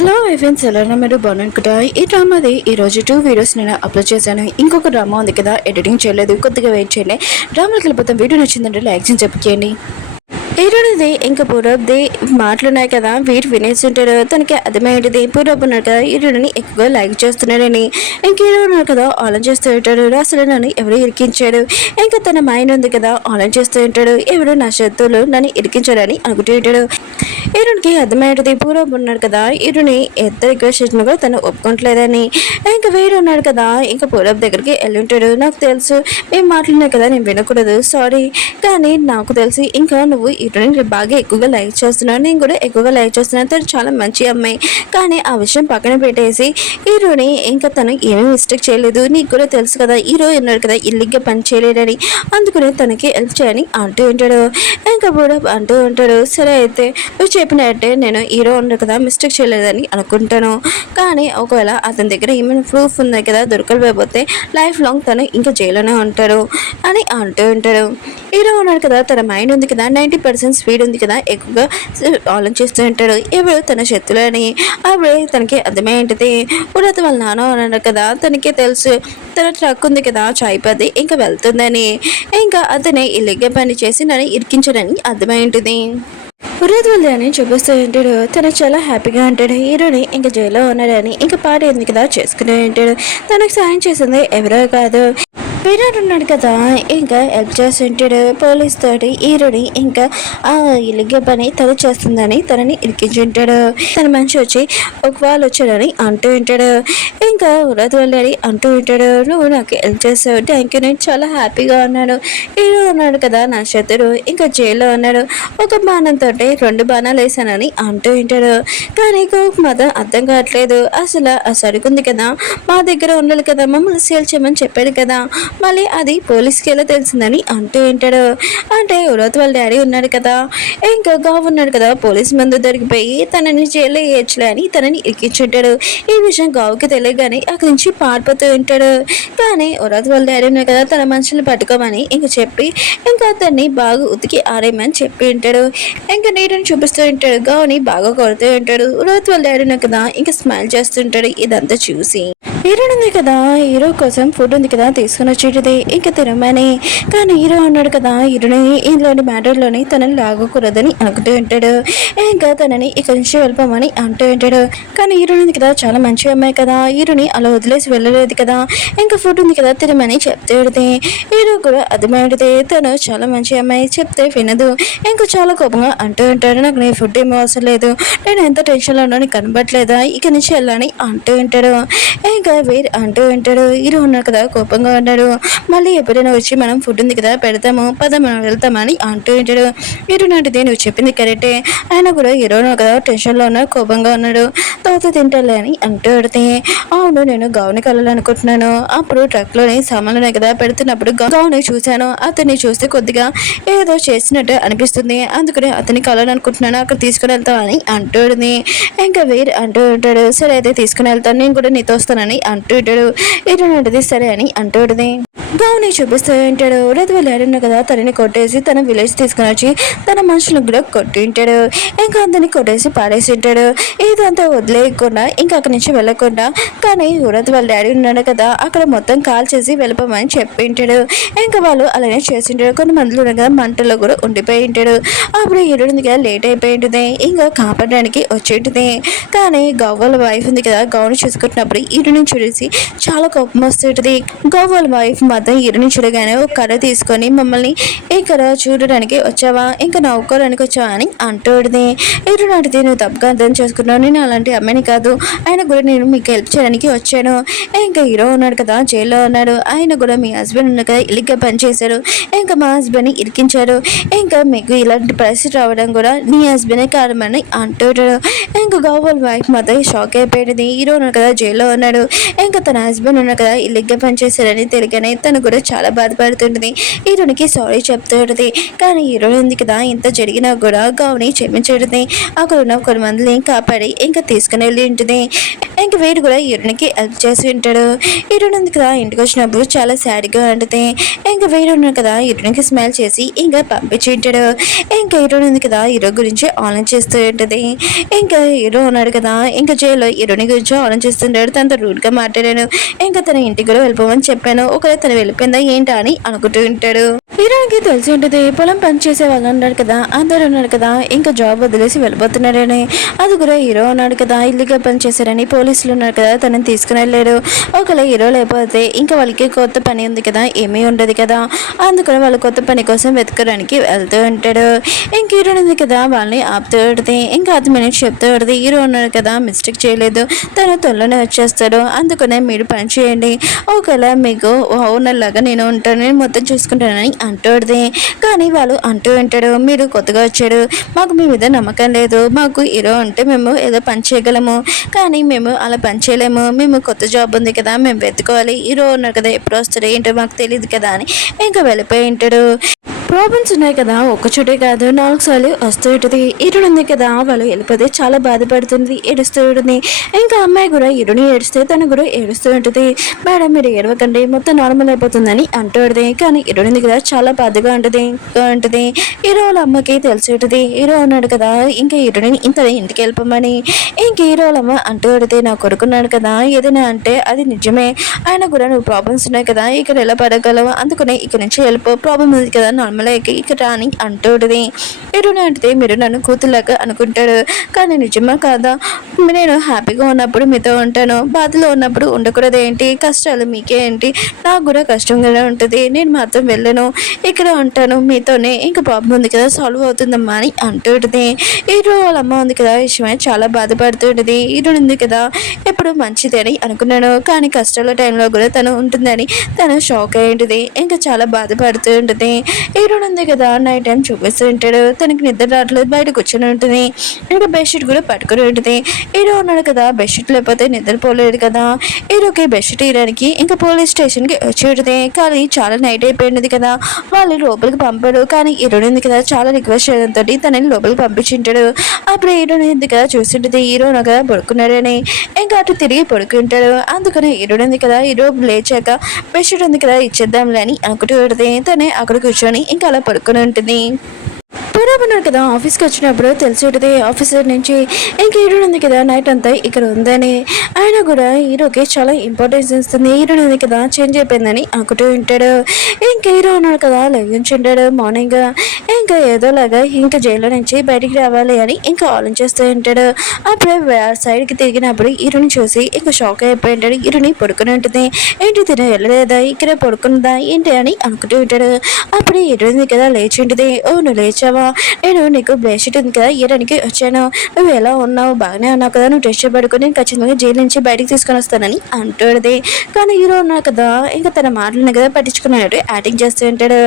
Hello friends, ఎలా మీరు బాగున్నాను. ఈ డ్రామాది ఈరోజు 2 వీడియోస్ నేను అప్లోడ్ చేశాను. ఇంకొక డ్రామా ఉంది కదా, ఎడిటింగ్ చేయలేదు, కొద్దిగా వెయిట్ చేయండి. డ్రామాకి వెళ్ళిపోతాం. వీడియో నచ్చిందంటే లైక్ చేసి చెప్పేయండి. హీరోనిది ఇంకా పూరబ్ది మాటలున్నాయి కదా, వీరు వినేస్తుంటాడు. తనకి అర్థమయ్యేది పూరబ్ ఉన్నాడు కదా, హీరోని ఎక్కువగా లైక్ చేస్తున్నాడని. ఇంక హీరో ఉన్నాడు కదా, ఆలోచన చేస్తూ ఉంటాడు. అసలు నన్ను ఎవరు ఇరికించాడు, ఇంకా తన మైండ్ ఉంది కదా, ఆలోచన చేస్తూ ఉంటాడు. ఎవరు నా శత్రువులు నన్ను ఇరికించాడని అనుకుంటూ ఉంటాడు. హీరోనికి అర్థమయ్యేది పూరబ్ ఉన్నాడు కదా, హీరోని ఎంత రిక్వెస్ట్ చేసినా కూడా తను ఒప్పుకోవట్లేదని. ఇంకా వీరు ఉన్నాడు కదా, ఇంకా పూరబ్ దగ్గరికి వెళ్ళి ఉంటాడు. నాకు తెలుసు మేము మాట్లాడినా కదా, నేను వినకూడదు, సారీ. కానీ నాకు తెలిసి ఇంకా నువ్వు హీరోని బాగా ఎక్కువగా లైక్ చేస్తున్నాను, నేను కూడా ఎక్కువగా లైక్ చేస్తున్నాను. తను చాలా మంచి అమ్మాయి. కానీ ఆ విషయం పక్కన పెట్టేసి హీరోని ఇంకా తను ఏమీ మిస్టేక్ చేయలేదు, నీకు కూడా తెలుసు కదా, హీరో ఉన్నాడు కదా ఇల్లిగ్గా పని చేయలేడని, అందుకని తనకి హెల్ప్ చేయని అంటూ ఉంటాడు. ఇంకా కూడా అంటూ ఉంటాడు, సరే అయితే నువ్వు చెప్పినట్టే నేను హీరో ఉన్నాడు కదా మిస్టేక్ చేయలేదని అనుకుంటాను. కానీ ఒకవేళ అతని దగ్గర ఏమైనా ప్రూఫ్ ఉంది కదా, దొరకలేకపోతే లైఫ్ లాంగ్ తను ఇంకా జైల్లోనే ఉంటాడు అని అంటూ ఉంటాడు. హీరో ఉన్నాడు కదా, తన మైండ్ ఉంది కదా, 90% స్పీడ్ ఉంది కదా, ఎక్కువగా ఆలోచిస్తూ ఉంటాడు. ఎవరు తన శత్రులని. అప్పుడే తనకి అర్థమైంటది, ఉడత వాళ్ళ నాన్న ఉన్నాడు కదా, తనకే తెలుసు తన ట్రక్ ఉంది కదా చాయ్పది ఇంకా వెళ్తుందని. ఇంకా అతనే ఇల్లిగే పని చేసి నన్ను ఇరికించడని అర్థమైంటుంది. ఉరేద్ అని చూపిస్తూ ఉంటాడు. తను చాలా హ్యాపీగా ఉంటాడు. హీరోని ఇంకా జైల్లో ఉన్నాడని ఇంకా పాట ఉంది కదా చేసుకునే ఉంటాడు. తనకు సాయం చేసింది ఎవరో కాదు, విరాట్ ఉన్నాడు కదా, ఇంకా హెల్ప్ చేస్తుంటాడు పోలీస్ తోటి. హీరోని ఇంకా ఆ ఇలిగే పని తను చేస్తుందని తనని ఇరికించుంటాడు. తన మనిషి వచ్చి ఒక వాళ్ళు వచ్చాడని అంటూ ఉంటాడు. ఇంకా ఉరాద్ వెళ్ళాడు అంటూ ఉంటాడు, నువ్వు నాకు హెల్ప్ చేస్తావు, థ్యాంక్ యూ, నేను చాలా హ్యాపీగా ఉన్నాను. హీరో ఉన్నాడు కదా నా శత్రు, ఇంకా జైల్లో ఉన్నాడు. ఒక బాణంతో 2 బాణాలు వేసానని అంటూ ఉంటాడు. కానీ మాత్రం అర్థం కావట్లేదు. అసలు ఆ సరుకుంది కదా మా దగ్గర ఉండాలి కదా, మమ్మల్ని సేల్ చేయమని చెప్పాడు కదా, మళ్ళీ అది పోలీస్కి ఎలా తెలిసిందని అంటూ ఉంటాడు. అంటే ఉరత్ వాళ్ళ డాడీ ఉన్నాడు కదా, ఇంకా గావు ఉన్నాడు కదా, పోలీస్ ముందు దొరికిపోయి తనని జైల్లో వేయచ్చులే అని తనని ఇరికించుంటాడు. ఈ విషయం గావుకి తెలియగానే అక్కడి నుంచి పారిపోతూ ఉంటాడు. కానీ ఉరత్ వాళ్ళ డాడీ ఉన్నాడు కదా, తన మనుషుల్ని పట్టుకోమని ఇంకా చెప్పి ఇంకా అతన్ని బాగా ఉతికి ఆరేయమని చెప్పి ఉంటాడు. ఇంకా నీటిని చూపిస్తూ ఉంటాడు. గావుని బాగా కొడుతూ ఉంటాడు. ఉరత్ వాళ్ళ డాడీ ఉన్నాడు కదా, ఇంకా స్మైల్ చేస్తుంటాడు ఇదంతా చూసి. హీరో ఉంది కదా, హీరో కోసం ఫుడ్ ఉంది కదా తీసుకుని వచ్చేటిది ఇంకా తినమని. కానీ హీరో అన్నాడు కదా, హీరోని ఇలాంటి మ్యాటర్లోని తనని లాగకూడదని అనుకుంటూ ఉంటాడు. ఇంకా తనని ఇక్కడి నుంచి వెళ్ళిపోమని అంటూ ఉంటాడు. కానీ హీరో ఉంది కదా, చాలా మంచి అమ్మాయి కదా, హీరోని అలా వదిలేసి వెళ్ళలేదు కదా, ఇంకా ఫుడ్ ఉంది కదా తినమని చెప్తే హీరో కూడా అర్థమైంది, తను చాలా మంచి అమ్మాయి, చెప్తే వినదు. ఇంకా చాలా కోపంగా అంటూ ఉంటాడు, నాకు నీ ఫుడ్ ఏమీ అవసరం లేదు, నేను ఎంత టెన్షన్లో ఉన్నా నీకు కనబట్లేదా, ఇక్కడి నుంచి వెళ్ళని అంటూ ఉంటాడు. ఇంకా వీర్ అంటూ ఉంటాడు. హీరో ఉన్నాడు కదా కోపంగా ఉన్నాడు, మళ్ళీ ఎప్పుడైనా వచ్చి మనం ఫుడ్ ఉంది కదా పెడతాము, పద మనం వెళ్తామని అంటూ ఉంటాడు. హీరో నాటిది నువ్వు చెప్పింది కరెక్టే, ఆయన కూడా హీరో కదా టెన్షన్లో ఉన్నాడు, కోపంగా ఉన్నాడు, తర్వాత తింటాలే అని అంటూ పెడితే, అవును నేను గౌని కలాలనుకుంటున్నాను, అప్పుడు ట్రక్లోని సామాన్లు కదా పెడుతున్నప్పుడు గౌని చూశాను, అతన్ని చూస్తే కొద్దిగా ఏదో చేసినట్టు అనిపిస్తుంది, అందుకని అతని కలాలనుకుంటున్నాను, అక్కడ తీసుకుని వెళ్తామని అంటూ ఇంకా వీర్ అంటూ ఉంటాడు, సరే అయితే తీసుకుని వెళ్తాను, నేను కూడా నీతో వస్తానని అంటూ ఉంటాడు. ఏంటంటే సరే అని అంటూ ఉంటుంది. గౌని చూపిస్తూ ఉంటాడు. రేపు వెళ్ళాడు కదా, తనని కొట్టేసి తన విలేజ్ తీసుకుని వచ్చి తన మనుషులకు కూడా కొట్టి ఉంటాడు. ఇంకా అతన్ని కొట్టేసి పాడేసి ఉంటాడు. ఇదంతా వదిలేయకుండా ఇంకా అక్కడి నుంచి వెళ్ళకుండా, కానీ ఉరత్ వాళ్ళ డాడీ ఉన్నాడు కదా, అక్కడ మొత్తం కాల్ చేసి వెళ్ళిపోమని చెప్పి ఉంటాడు. ఇంకా వాళ్ళు అలానే చేసింటాడు. కొంతమందిలో కదా మంటల్లో కూడా ఉండిపోయి ఉంటాడు. అప్పుడు హీరోయిన్ కదా లేట్ అయిపోయి ఉంటుంది, ఇంకా కాపాడడానికి వచ్చేటిది. కానీ గవ్వల వైఫ్ ఉంది కదా, గౌని చూసుకుంటున్నప్పుడు హీరోని చూసి చాలా కోపం వస్తుంటుంది. గవ్వల వైఫ్ మాత్రం హీరోని చూడగానే ఒక కర్ర తీసుకొని, మమ్మల్ని ఇక్కడ చూడడానికి వచ్చావా, ఇంకా నవ్వుకోవడానికి వచ్చావా అని అంటుంది. హీరో నాటిది నువ్వు తప్పుగా అర్థం చేసుకున్నావు, నేను అలాంటి అమ్మాయిని కాదు, ఆయన కూడా నేను మీకు హెల్ప్ చేయడానికి వచ్చాను. ఇంకా హీరో ఉన్నాడు కదా జైల్లో ఉన్నాడు, ఆయన కూడా మీ హస్బెండ్ ఉన్న కదా ఇల్లిగ్గా పనిచేశారు, ఇంకా మా హస్బెండ్ని ఇరికించారు, ఇంకా మీకు ఇలాంటి పరిస్థితి రావడం కూడా నీ హస్బెండే కారణమని అంటాడు. ఇంకా గవ్వల వైఫ్ మాత్రం షాక్ అయిపోయింది. హీరో ఉన్నాడు కదా జైల్లో ఉన్నాడు, ఇంకా తన హస్బెండ్ ఉన్న కదా ఇల్లుగ్గా పనిచేశారని తెలియగానే తను కూడా చాలా బాధపడుతుంటుంది. హీరోనికి సారీ చెప్తూ ఉంటుంది. కానీ హీరో ఉంది కదా ఇంత జరిగినా కూడా గౌని క్షమించడుతుంది. అక్కడ ఉన్న కొంతమందిని కాపాడి ఇంకా తీసుకుని వెళ్ళి ఉంటుంది. ఇంక వీడు కూడా హీరోనికి హెల్ప్ చేసి ఉంటాడు. హీరోయిన్ ఉంది కదా ఇంటికి వచ్చినప్పుడు చాలా సాడ్గా ఉంటుంది. ఇంకా వీడు ఉన్నాడు కదా హీరోయిన్కి స్మైల్ చేసి ఇంకా పంపించి ఉంటాడు. ఇంకా హీరోయిన్ ఉంది కదా హీరో గురించి ఆలోచన చేస్తూ ఉంటుంది. ఇంకా హీరో ఉన్నాడు కదా ఇంకా జైల్లో హీరోయిన్ గురించి ఆలోచన చేస్తుంటాడు. తనతో రూడ్గా మాట్లాడాను. ఇంకా తన ఇంటికి కూడా వెళ్ళిపోమని చెప్పాను. ఒకవేళ తను వెళ్ళిపోయిందా ఏంటా అని అనుకుంటూ ఉంటాడు. హీరోయిన్కి తెలిసి ఉంటుంది పొలం పని చేసే వాళ్ళు ఉన్నారు కదా అందరు ఉన్నారు కదా ఇంకా జాబ్ వదిలేసి వెళ్ళిపోతున్నారని. అది కూడా హీరో ఉన్నాడు కదా ఇల్లుగా పని చేశారని పోలీసులు ఉన్నారు కదా తనని తీసుకుని వెళ్ళాడు. ఒకవేళ హీరో లేకపోతే ఇంకా వాళ్ళకి కొత్త పని ఉంది కదా ఏమీ ఉండదు కదా అందుకని వాళ్ళు కొత్త పని కోసం వెతకడానికి వెళ్తూ ఉంటాడు. ఇంక హీరో ఉంది కదా వాళ్ళని ఆపుతూ ఉంటుంది. ఇంకా 10 మినిట్స్ చెప్తూ ఉంటుంది. హీరో ఉన్నాడు కదా మిస్టేక్ చేయలేదు తను త్వరలోనే వచ్చేస్తాడు అందుకనే మీరు పని చేయండి. ఒకవేళ మీకు ఓనర్ లాగా నేను ఉంటాను నేను మొత్తం చూసుకుంటానని అంటుంది. కానీ వాళ్ళు అంటూ ఉంటాడు మీరు కొత్తగా వచ్చాడు మాకు మీ మీద నమ్మకం లేదు. మాకు హీరో అంటే మేము ఏదో పని చేయగలము కానీ మేము అలా పని చేయలేము. మేము కొత్త జాబ్ ఉంది కదా మేము వెతుకోవాలి. హీరో ఉన్నారు కదా ఎప్పుడు వస్తారో ఏంటో మాకు తెలియదు కదా అని ఇంకా వెళ్ళిపోయి ఉంటాడు. ప్రాబ్లమ్స్ ఉన్నాయి కదా ఒక్కచోటే కాదు 4 సార్లు వస్తూ ఉంటుంది. హీరోయిన్ ఉంది కదా వాళ్ళు వెళ్ళిపోతే చాలా బాధపడుతుంది ఏడుస్తూ ఉంటుంది. ఇంకా అమ్మాయి కూడా హీరోని ఏడిస్తే తను కూడా ఏడుస్తూ ఉంటుంది. మేడం మీరు ఏడవకండి మొత్తం నార్మల్ అయిపోతుందని అంటుంది. కానీ హీరోయిన్ ఉంది కదా చాలా బాధగా ఉంటుంది. హీరో వాళ్ళ అమ్మకి తెలిసి ఉంటుంది. హీరో ఉన్నాడు కదా ఇంకా హీరోని ఇంత ఇంటికి వెళ్ళిపోమని. ఇంక హీరో వాళ్ళ అమ్మ అంటూ ఉంటుంది నా కొడుకున్నాడు కదా ఏదైనా అంటే అది నిజమే ఆయన కూడా నువ్వు ప్రాబ్లమ్స్ ఉన్నాయి కదా ఇక్కడ ఎలా పడగలవు అందుకనే ఇక్కడ నుంచి వెళ్ళిపో ప్రాబ్లం ఉంది కదా నార్మల్ ఇక్కడ రాని అంటుంది. హీరోని అంటే మీరు నన్ను కూతురులాగా అనుకుంటాడు కానీ నిజమా కాదా నేను హ్యాపీగా ఉన్నప్పుడు మీతో ఉంటాను బాధలో ఉన్నప్పుడు ఉండకూడదు ఏంటి కష్టాలు మీకే ఏంటి నాకు కూడా కష్టంగానే ఉంటుంది నేను మాత్రం వెళ్ళను ఇక్కడ ఉంటాను మీతోనే ఇంకా ప్రాబ్లం ఉంది కదా సాల్వ్ అవుతుందమ్మా అని అంటుంది. హీరో వాళ్ళ అమ్మ ఉంది కదా విషయమే చాలా బాధపడుతుంటుంది. హీరో ఉంది కదా ఎప్పుడు మంచిదని అనుకున్నాను కానీ కష్టాల టైంలో కూడా తను ఉంటుందని తను షాక్ అయి ఉంటుంది. ఇంకా చాలా బాధపడుతూ ఉంటుంది. హీరో ఉంది కదా నైట్ టైం చూపిస్తూ ఉంటాడు తనకి నిద్ర రావట్లేదు బయట కూర్చొని ఉంటుంది. ఇంకా బెడ్షీట్ కూడా పట్టుకుని ఉంటుంది. హీరో ఉన్నాడు కదా బెడ్షీట్ లేకపోతే నిద్రపోలేదు కదా హీరోకి బెడ్షీట్ ఇవ్వడానికి ఇంకా పోలీస్ స్టేషన్కి వచ్చి ఉంటుంది. కానీ చాలా నైట్ అయిపోయినది కదా వాళ్ళు లోపలికి పంపాడు. కానీ హీరోని ఉంది కదా చాలా రిక్వెస్ట్ చేయడంతో తనని లోపలికి పంపించింటాడు. అప్పుడు హీరోని ఉంది కదా చూస్తుంటుంది హీరో కదా పడుకున్నాడని ఇంకా అటు తిరిగి పడుకుంటాడు. అందుకని హీరోని ఉంది కదా హీరో లేచాక బెడ్షీట్ ఉంది కదా ఇచ్చేద్దాంలే అని అనుకుంటూ ఉంటుంది. తనే అక్కడ కూర్చొని ఇంకా అలా పడుకుని ఉంటుంది. పూర్వపన్నారు కదా ఆఫీస్కి వచ్చినప్పుడు తెలిసి ఉంటుంది ఆఫీసర్ నుంచి ఇంక హీరోయిన్ ఉంది కదా నైట్ అంతా ఇక్కడ ఉందని ఆయన కూడా హీరోకి చాలా ఇంపార్టెన్స్ ఇస్తుంది. హీరోయిన్ ఉంది కదా చేంజ్ అయిపోయిందని అనుకుంటూ ఉంటాడు. ఇంక హీరో ఉన్నాడు కదా లెగించుంటాడు మార్నింగ్ ఇంకా ఏదోలాగా ఇంకా జైల్లో నుంచి బయటికి రావాలి అని ఇంకా ఆలోచిస్తూ ఉంటాడు. అప్పుడే సైడ్కి తిరిగినప్పుడు హీరోని చూసి ఇంకా షాక్ అయిపోయి ఉంటాడు. హీరోని పడుకుని ఉంటుంది. ఏంటి తిన వెళ్ళలేదా ఇక్కడ పడుకున్నదా ఏంటి అని అనుకుంటూ ఉంటాడు. అప్పుడు హీరోయిన్ కదా లేచి ఉంటుంది. ఓ నువ్వు లేచావా నేను నీకు బ్లేషీట్ ఉంది కదా ఇయడానికి వచ్చాను నువ్వు ఎలా ఉన్నావు బాగానే ఉన్నావు కదా నువ్వు టెస్ట్ పడుకొని నేను ఖచ్చితంగా జైలు నుంచి బయటికి తీసుకొని వస్తానని అంటుంది. కానీ హీరో ఉన్నాడు కదా ఇంకా తన మాటలను కదా పట్టించుకున్నాడు యాక్టింగ్ చేస్తూ ఉంటాడు.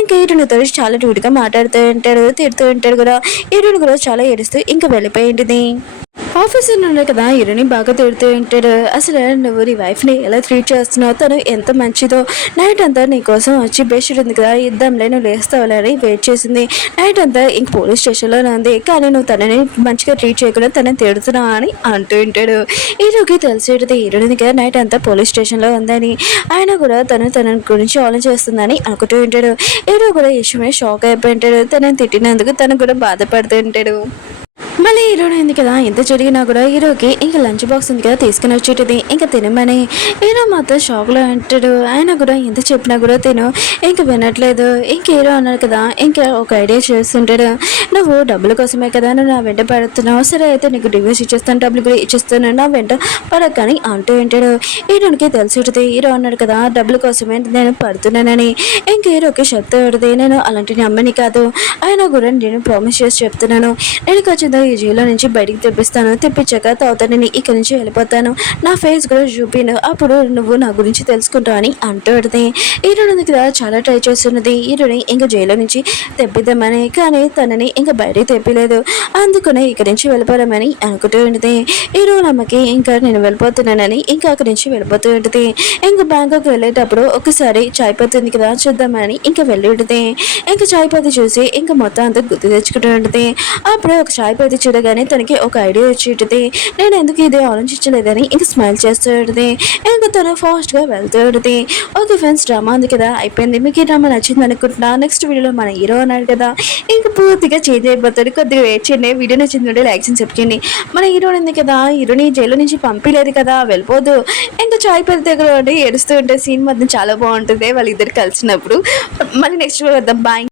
ఇంకా హీరోనితో చాలా రూడ్గా మాట్లాడుతూ ఉంటాడు తిడుతూ ఉంటాడు కూడా. హీరోని కూడా చాలా ఏడుస్తూ ఇంకా వెళ్ళిపోయి ఉంటుంది. ఆఫీసర్ నుండి కదా హీరోని బాగా తిడుతూ ఉంటాడు. అసలు నువ్వు నీ వైఫ్ని ఎలా ట్రీట్ చేస్తున్నావు తను ఎంత మంచిదో నైట్ అంతా నీ కోసం వచ్చి బెడ్షీట్ ఉంది కదా ఇద్దాంలే నువ్వు లేస్తావులే అని వెయిట్ చేసింది. నైట్ అంతా ఇంక పోలీస్ స్టేషన్లోనే ఉంది కానీ నువ్వు తనని మంచిగా ట్రీట్ చేయకుండా తనని తిడుతున్నావు అని అంటూ ఉంటాడు. హీరోకి తెలిసి ఉంటుంది హీరోని కదా నైట్ అంతా పోలీస్ స్టేషన్లో ఉందని ఆయన కూడా తన గురించి ఆలోచిస్తుందని అనుకుంటూ ఉంటాడు. హీరో కూడా విషయమే షాక్ అయిపోయి ఉంటాడు. తనని తిట్టినందుకు తను కూడా బాధపడుతూ ఉంటాడు. మళ్ళీ హీరోని ఉంది కదా ఎంత జరిగినా కూడా హీరోకి ఇంకా లంచ్ బాక్స్ ఉంది కదా తీసుకుని వచ్చేటది ఇంకా తినమని. హీరో మాత్రం షాక్లో అంటాడు. ఆయన కూడా ఎంత చెప్పినా కూడా తిను ఇంకా వినట్లేదు. ఇంక హీరో అన్నాడు కదా ఇంకా ఒక ఐడియా చేస్తుంటాడు. నువ్వు డబ్బుల కోసమే కదా నువ్వు నా వెంట పడుతున్నావు సరే అయితే నీకు డివోర్స్ ఇచ్చేస్తాను డబ్బులు కూడా ఇచ్చేస్తాను నా వెంట పడకని అంటూ ఉంటాడు. హీరోనికి తెలిసి ఉంటుంది హీరో అన్నాడు కదా డబ్బుల కోసమే నేను పడుతున్నానని. ఇంక హీరోకి చెప్తూ ఉంటుంది నేను అలాంటి అమ్మని కాదు ఆయన కూడా నేను ప్రామిస్ చేసి చెప్తున్నాను నేను ఖచ్చితంగా ఈ జైల్లో నుంచి బయటికి తెప్పిస్తాను, తెప్పించాక తర్వాత నేను ఇక్కడి నుంచి వెళ్ళిపోతాను, నా ఫేస్ కూడా చూపిను, అప్పుడు నువ్వు నా గురించి తెలుసుకుంటావు అని అంటూ పెడితే హీరోయిన్ కదా చాలా ట్రై చేస్తున్నది హీరోని ఇంకా జైల్లో నుంచి తెప్పిద్దామని. కానీ తనని ఇంకా బయటికి తెప్పిలేదు, అందుకనే ఇక్కడి నుంచి వెళ్ళిపోదామని అనుకుంటూ ఉంటుంది. హీరోయిన్ అమ్మకి ఇంకా నేను వెళ్ళిపోతున్నానని ఇంకా అక్కడి నుంచి వెళ్ళిపోతూ ఉంటుంది. ఇంకా బ్యాంకాక్ వెళ్ళేటప్పుడు ఒకసారి చాయ్ పత్తి ఉంది కదా చూద్దామని ఇంకా వెళ్ళి ఉంటుంది. ఇంకా చాయ్ పత్తి చూసి ఇంకా మొత్తం అంతా గుర్తు తెచ్చుకుంటూ ఉంటుంది. అప్పుడే ఒక చాయ్ పత్తి చూడగానే తనకి ఒక ఐడియా వచ్చి ఉంటుంది. నేను ఎందుకు ఇది ఆలోచించలేదని ఇంకా స్మైల్ చేస్తూ ఉంటుంది. ఇంకా తను ఫాస్ట్గా వెళ్తూ ఉంటుంది. ఓకే ఫ్రెండ్స్, డ్రామా ఉంది కదా అయిపోయింది. మీకు ఈ డ్రామా నచ్చింది అనుకుంటున్నా. నెక్స్ట్ వీడియోలో మన హీరో అన్నాడు కదా ఇంకా పూర్తిగా చేంజ్ అయిపోతాడు. కొద్దిగా వెయిట్ చేయండి. వీడియో నచ్చింది లైక్ చేసి చెప్పండి. మన హీరో ఉంది కదా, హీరోని జైలు నుంచి పంపిలేదు కదా, వెళ్ళిపోదు. ఇంకా చాయ్ పత్తి దగ్గర ఏడుస్తూ ఉంటే సీన్ మాత్రం చాలా బాగుంటుంది వాళ్ళిద్దరు కలిసినప్పుడు. మళ్ళీ నెక్స్ట్ వద్దాం. బాయ్.